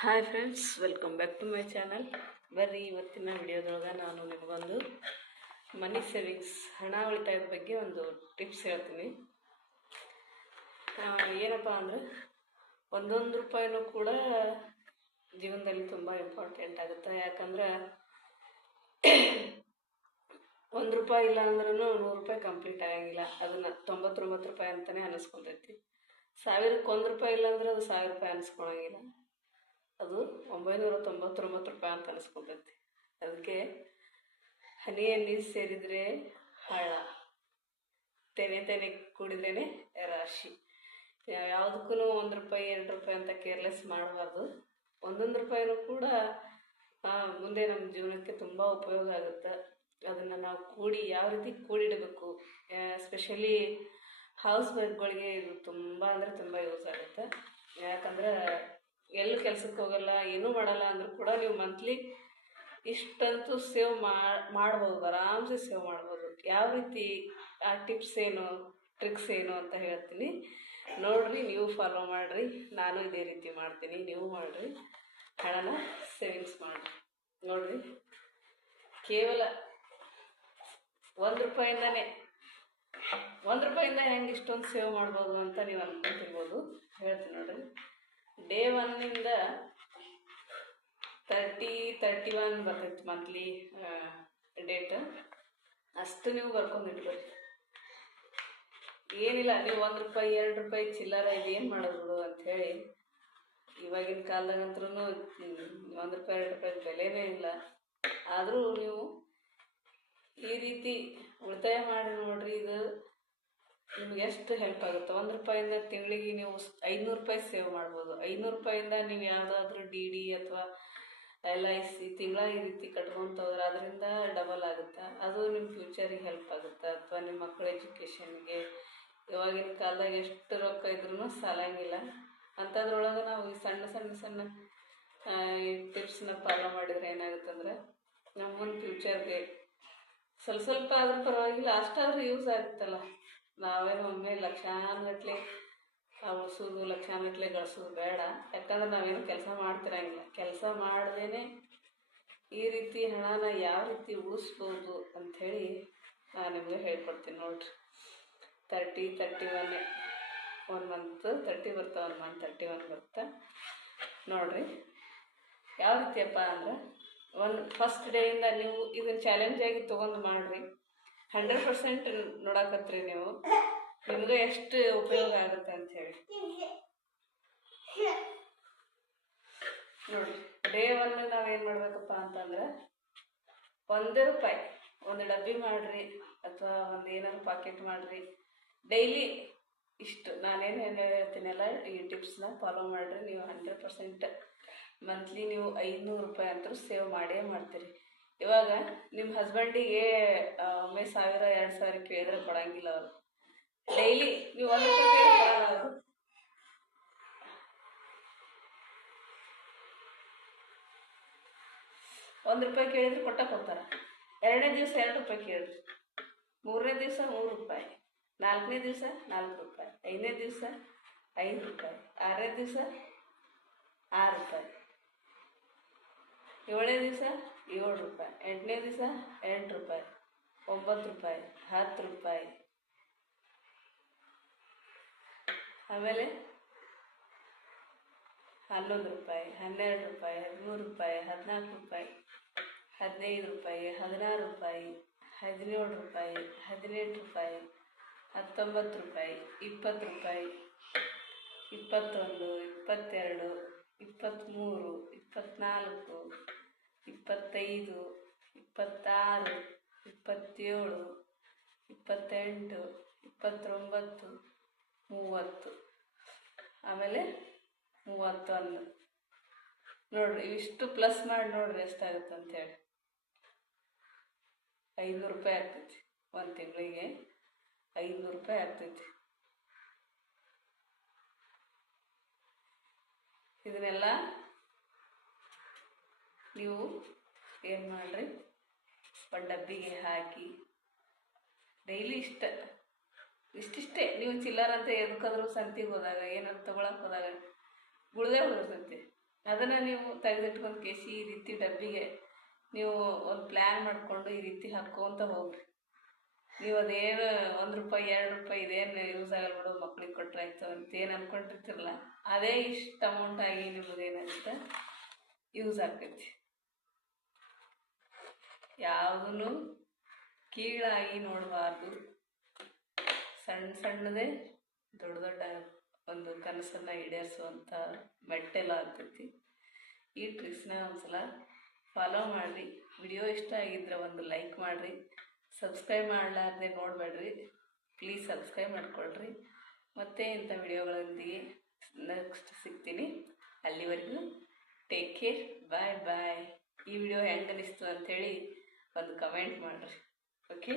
Hi friends, welcome back to my channel. ಬರ್ರಿ, ಇವತ್ತಿನ ವಿಡಿಯೋದೊಳಗೆ ನಾನು ನಿಮಗೊಂದು ಮನಿ ಸೇವಿಂಗ್ಸ್, ಹಣ ಉಳಿತಾಯದ ಬಗ್ಗೆ ಒಂದು ಟಿಪ್ಸ್ ಹೇಳ್ತೀನಿ. ಏನಪ್ಪ ಅಂದರೆ, ಒಂದೊಂದು ರೂಪಾಯಿನೂ ಕೂಡ ಜೀವನದಲ್ಲಿ ತುಂಬ ಇಂಪಾರ್ಟೆಂಟ್ ಆಗುತ್ತೆ. ಯಾಕಂದ್ರೆ 1 ರೂಪಾಯಿ ಇಲ್ಲ ಅಂದ್ರೂ 100 ರೂಪಾಯಿ ಕಂಪ್ಲೀಟ್ ಆಗಂಗಿಲ್ಲ. ಅದನ್ನು 99 ರೂಪಾಯಿ ಅಂತಲೇ ಅನಿಸ್ಕೊತೈತಿ. 1000ಕ್ಕೆ 1 ರೂಪಾಯಿ ಇಲ್ಲ ಅಂದ್ರೆ ಅದು 1000 ರೂಪಾಯಿ ಅನಿಸ್ಕೊಳಂಗಿಲ್ಲ. ಅದು 999 ರೂಪಾಯಿ ಅಂತ ಅನಿಸ್ಕೊತೈತಿ. ಅದಕ್ಕೆ ಹನಿಯ ನೀರು ಸೇರಿದರೆ ಹಳ್ಳ, ತೆನೆ ತೆನೆ ಕೂಡಿದ್ರೇ ರಾಶಿ. ಯಾವುದಕ್ಕೂ 1 ರೂಪಾಯಿ 2 ರೂಪಾಯಿ ಅಂತ ಕೇರ್ಲೆಸ್ ಮಾಡಬಾರ್ದು. ಒಂದೊಂದು ರೂಪಾಯಿನೂ ಕೂಡ ಮುಂದೆ ನಮ್ಮ ಜೀವನಕ್ಕೆ ತುಂಬ ಉಪಯೋಗ ಆಗುತ್ತೆ. ಅದನ್ನು ನಾವು ಯಾವ ರೀತಿ ಕೂಡಿಡಬೇಕು, ಎಸ್ಪೆಷಲಿ ಹೌಸ್ ವೈಫ್ಗಳಿಗೆ ಇದು ತುಂಬ ಅಂದರೆ ತುಂಬ ಯೂಸ್ ಆಗುತ್ತೆ. ಯಾಕಂದ್ರೆ ಎಲ್ಲೂ ಕೆಲಸಕ್ಕೆ ಹೋಗಲ್ಲ, ಏನೂ ಮಾಡಲ್ಲ ಅಂದರೂ ಕೂಡ ನೀವು ಮಂತ್ಲಿ ಇಷ್ಟಂತೂ ಸೇವ್ ಮಾಡ್ಬೋದು, ಆರಾಮ್ಸೆ ಸೇವ್ ಮಾಡ್ಬೋದು. ಯಾವ ರೀತಿ ಆ ಟಿಪ್ಸ್ ಏನು, ಟ್ರಿಕ್ಸ್ ಏನು ಅಂತ ಹೇಳ್ತೀನಿ ನೋಡ್ರಿ. ನೀವು ಫಾಲೋ ಮಾಡಿರಿ. ನಾನು ಇದೇ ರೀತಿ ಮಾಡ್ತೀನಿ, ನೀವು ಮಾಡಿರಿ. ಹಣನ ಸೇವಿಂಗ್ಸ್ ಮಾಡಿರಿ. ನೋಡಿರಿ, ಕೇವಲ 1 ರೂಪಾಯಿಂದನೇ 1 ರೂಪಾಯಿಂದ ಹೆಂಗೆ ಇಷ್ಟೊಂದು ಸೇವ್ ಮಾಡ್ಬೋದು ಅಂತ ನೀವು ಅನ್ಕೊಂತಿರ್ಬೋದು. ಹೇಳ್ತೀನಿ ನೋಡ್ರಿ. ಡೇ 1 30-31 ಬರ್ತೈತಿ ಮಂತ್ಲಿ ಡೇಟ್. ಅಷ್ಟು ನೀವು ಬರ್ಕೊಂಡಿಟ್ಕೊರಿ. ಏನಿಲ್ಲ, ನೀವು 1 ರೂಪಾಯಿ 2 ರೂಪಾಯಿ ಚಿಲ್ಲರ ಇದೇನು ಮಾಡೋದು ಅಂಥೇಳಿ. ಇವಾಗಿನ ಕಾಲದಾಗಂತ್ರೂ 1 ರೂಪಾಯಿ 2 ರೂಪಾಯಿ ಬೆಲೆನೇ ಇಲ್ಲ. ಆದರೂ ನೀವು ಈ ರೀತಿ ಉಳಿತಾಯ ಮಾಡಿ ನೋಡ್ರಿ. ಇದು ನಿಮ್ಗೆ ಎಷ್ಟು ಹೆಲ್ಪ್ ಆಗುತ್ತೆ. 1 ರೂಪಾಯಿಂದ ತಿಂಗಳಿಗೆ ನೀವು 500 ರೂಪಾಯಿ ಸೇವ್ ಮಾಡ್ಬೋದು. 500 ರೂಪಾಯಿಂದ ನೀವು ಯಾವುದಾದ್ರೂ DD ಅಥವಾ LIC ತಿಂಗಳ ಈ ರೀತಿ ಕಟ್ಕೊತ ಹೋದ್ರೆ ಅದರಿಂದ ಡಬಲ್ ಆಗುತ್ತೆ. ಅದು ನಿಮ್ಮ ಫ್ಯೂಚರಿಗೆ ಹೆಲ್ಪ್ ಆಗುತ್ತೆ. ಅಥವಾ ನಿಮ್ಮ ಮಕ್ಕಳ ಎಜುಕೇಷನ್ಗೆ. ಇವಾಗಿನ ಕಾಲದಾಗ ಎಷ್ಟು ರೊಕ್ಕ ಇದ್ರೂ ಸಾಲಂಗಿಲ್ಲ. ಅಂಥದ್ರೊಳಗೆ ನಾವು ಈ ಸಣ್ಣ ಸಣ್ಣ ಸಣ್ಣ ಈ ಟಿಪ್ಸ್ನ ಫಾಲೋ ಮಾಡಿದರೆ ಏನಾಗುತ್ತೆ ಅಂದರೆ, ನಮ್ಮ ಫ್ಯೂಚರ್ಗೆ ಸ್ವಲ್ಪ ಆದ್ರೂ ಪರವಾಗಿಲ್ಲ, ಅಷ್ಟಾದ್ರೂ ಯೂಸ್ ಆಗುತ್ತಲ್ಲ. ನಾವೇನು ಒಮ್ಮೆ ಲಕ್ಷಾನುಗಟ್ಲೆ ಉಳಿಸೋದು, ಲಕ್ಷಾನುಗಟ್ಲೆ ಗಳಿಸೋದು ಬೇಡ. ಯಾಕಂದ್ರೆ ನಾವೇನು ಕೆಲಸ ಮಾಡ್ತಿರಂಗಿಲ್ಲ. ಕೆಲಸ ಮಾಡ್ದೇ ಈ ರೀತಿ ಹಣನ ಯಾವ ರೀತಿ ಉಳಿಸ್ಬೋದು ಅಂಥೇಳಿ ನಾನು ನಿಮಗೆ ಹೇಳ್ಕೊಡ್ತೀನಿ ನೋಡ್ರಿ. 30-31 1 ಮಂತ್ 30 ಬರ್ತಾ, 1 ಮಂತ್ 31 ಬರ್ತಾ ನೋಡಿರಿ. ಯಾವ ರೀತಿಯಪ್ಪ ಅಂದ್ರೆ, ಫಸ್ಟ್ ಡೇಯಿಂದ ನೀವು ಇದನ್ನು ಚಾಲೆಂಜಾಗಿ ತೊಗೊಂಡು ಮಾಡಿರಿ. 100% ನೋಡಕತ್ರಿ ನೀವು, ನಿಮಗೆ ಎಷ್ಟು ಉಪಯೋಗ ಆಗುತ್ತೆ ಅಂಥೇಳಿ ನೋಡಿ. ಡೇ 1 ನಾವೇನು ಮಾಡಬೇಕಪ್ಪ ಅಂತಂದ್ರೆ, 1 ರೂಪಾಯಿ ಒಂದು ಡಬ್ಬಿ ಮಾಡಿರಿ, ಅಥವಾ ಒಂದು ಏನಾದ್ರು ಪಾಕೆಟ್ ಮಾಡಿರಿ. ಡೈಲಿ ಇಷ್ಟು ನಾನೇನು ಹೇಳ್ತೀನಲ್ಲ, ಈ ಟಿಪ್ಸ್ನ ಫಾಲೋ ಮಾಡಿರಿ. ನೀವು 100% ಮಂತ್ಲಿ ನೀವು 500 ರೂಪಾಯಿ ಅಂತೂ ಸೇವ್ ಮಾಡೇ ಮಾಡ್ತೀರಿ. ಇವಾಗ ನಿಮ್ಮ ಹಸ್ಬೆಂಡಿಗೆ ಒಮ್ಮೆ 1000-2000 ಕೇಳಿದ್ರೆ ಕೊಡಂಗಿಲ್ಲ ಅವರು. ಡೈಲಿ ನೀವು 1 ರೂಪಾಯಿ ಕೊಡಲ್ಲ ಅವರು. 1 ರೂಪಾಯಿ ಕೇಳಿದ್ರೆ ಕೊಡ್ತಾರೆ. 2ನೇ ದಿವಸ 2 ರೂಪಾಯಿ ಕೇಳಿರಿ, 3ನೇ ದಿವಸ 3 ರೂಪಾಯಿ, 4ನೇ ದಿವಸ 4 ರೂಪಾಯಿ, 5ನೇ ದಿವಸ 5 ರೂಪಾಯಿ, 6ನೇ ದಿವಸ 6 ರೂಪಾಯಿ, 7ನೇ ದಿವಸ 7 ರೂಪಾಯಿ, 8ನೇ ದಿವಸ 8 ರೂಪಾಯಿ, 9 ರೂಪಾಯಿ, 10 ರೂಪಾಯಿ, ಆಮೇಲೆ 11 ರೂಪಾಯಿ, 12 ರೂಪಾಯಿ, 13 ರೂಪಾಯಿ, 14 ರೂಪಾಯಿ, 15 ರೂಪಾಯಿ, 16 ರೂಪಾಯಿ, 17 ರೂಪಾಯಿ, 18 ರೂಪಾಯಿ, 19 ರೂಪಾಯಿ, 20 ರೂಪಾಯಿ, 21, 22, 23, 24, 25, 26, 27, 28, 29, 30, ಆಮೇಲೆ 31 ನೋಡ್ರಿ. ಇವಿಷ್ಟು ಪ್ಲಸ್ ಮಾಡಿ ನೋಡ್ರಿ ಎಷ್ಟಾಗುತ್ತೆ ಅಂಥೇಳಿ. 500 ರೂಪಾಯಿ ಆಗ್ತೈತಿ. ಒಂದು ತಿಂಗಳಿಗೆ 500 ರೂಪಾಯಿ ಆಗ್ತೈತಿ. ಇದನ್ನೆಲ್ಲ ನೀವು ಏನು ಮಾಡಿರಿ, ಒಂದು ಡಬ್ಬಿಗೆ ಹಾಕಿ ಡೈಲಿ ಇಷ್ಟಿಷ್ಟೇ. ನೀವು ಚಿಲ್ಲರ್ ಅಂತ ಎದಕ್ಕಾದ್ರೂ ಸಂತಿಗೆ ಹೋದಾಗ, ಏನಾದ್ರು ತೊಗೊಳಕ್ಕೆ ಹೋದಾಗ ಉಳ್ದೇ ಹೋಗಿರ್ತೈತಿ. ಅದನ್ನು ನೀವು ತೆಗೆದಿಟ್ಕೊಂಡು ಕೇಸಿ ಈ ರೀತಿ ಡಬ್ಬಿಗೆ ನೀವು ಒಂದು ಪ್ಲ್ಯಾನ್ ಮಾಡಿಕೊಂಡು ಈ ರೀತಿ ಹಾಕ್ಕೊಂತ ಹೋಗ್ರಿ. ನೀವು ಅದೇನು ₹1 ₹2 ಇದೇನು ಯೂಸ್ ಆಗಲ್ಲ ಬಿಡು ಮಕ್ಳಿಗೆ ಕೊಟ್ಟರೆ ಆಯ್ತು ಅಂತ ಏನು ಅಂದ್ಕೊಂಡಿರ್ತಿರಲ್ಲ, ಅದೇ ಇಷ್ಟು ಅಮೌಂಟ್ ಆಗಿ ನಿಮಗೇನಾಗುತ್ತೆ ಯೂಸ್ ಆಗ್ತೈತಿ. ಯಾವುದೂ ಕೀಳಾಗಿ ನೋಡಬಾರ್ದು. ಸಣ್ಣ ಸಣ್ಣದೇ ದೊಡ್ಡ ದೊಡ್ಡ ಒಂದು ಕನಸನ್ನು ಈಡೇರಿಸುವಂಥ ಮೆಟ್ಟೆಲ್ಲ ಆಗ್ತೈತಿ. ಈ ಟ್ರಿಕ್ಸ್ನ ಒಂದ್ಸಲ ಫಾಲೋ ಮಾಡಿರಿ. ವಿಡಿಯೋ ಇಷ್ಟ ಆಗಿದ್ರೆ ಒಂದು ಲೈಕ್ ಮಾಡಿರಿ. ಸಬ್ಸ್ಕ್ರೈಬ್ ಮಾಡಲಾರ್ದೆ ನೋಡಬೇಡ್ರಿ, ಪ್ಲೀಸ್ ಸಬ್ಸ್ಕ್ರೈಬ್ ಮಾಡಿಕೊಳ್ರಿ. ಮತ್ತೆ ಇಂಥ ವಿಡಿಯೋಗಳೊಂದಿಗೆ ನೆಕ್ಸ್ಟ್ ಸಿಗ್ತೀನಿ. ಅಲ್ಲಿವರೆಗೂ ಟೇಕ್ ಕೇರ್, ಬಾಯ್ ಬಾಯ್. ಈ ವಿಡಿಯೋ ಹೆಂಗೆ ಅನಿಸ್ತು ಅಂಥೇಳಿ ಒಂದು ಕಮೆಂಟ್ ಮಾಡಿರಿ. ಓಕೆ.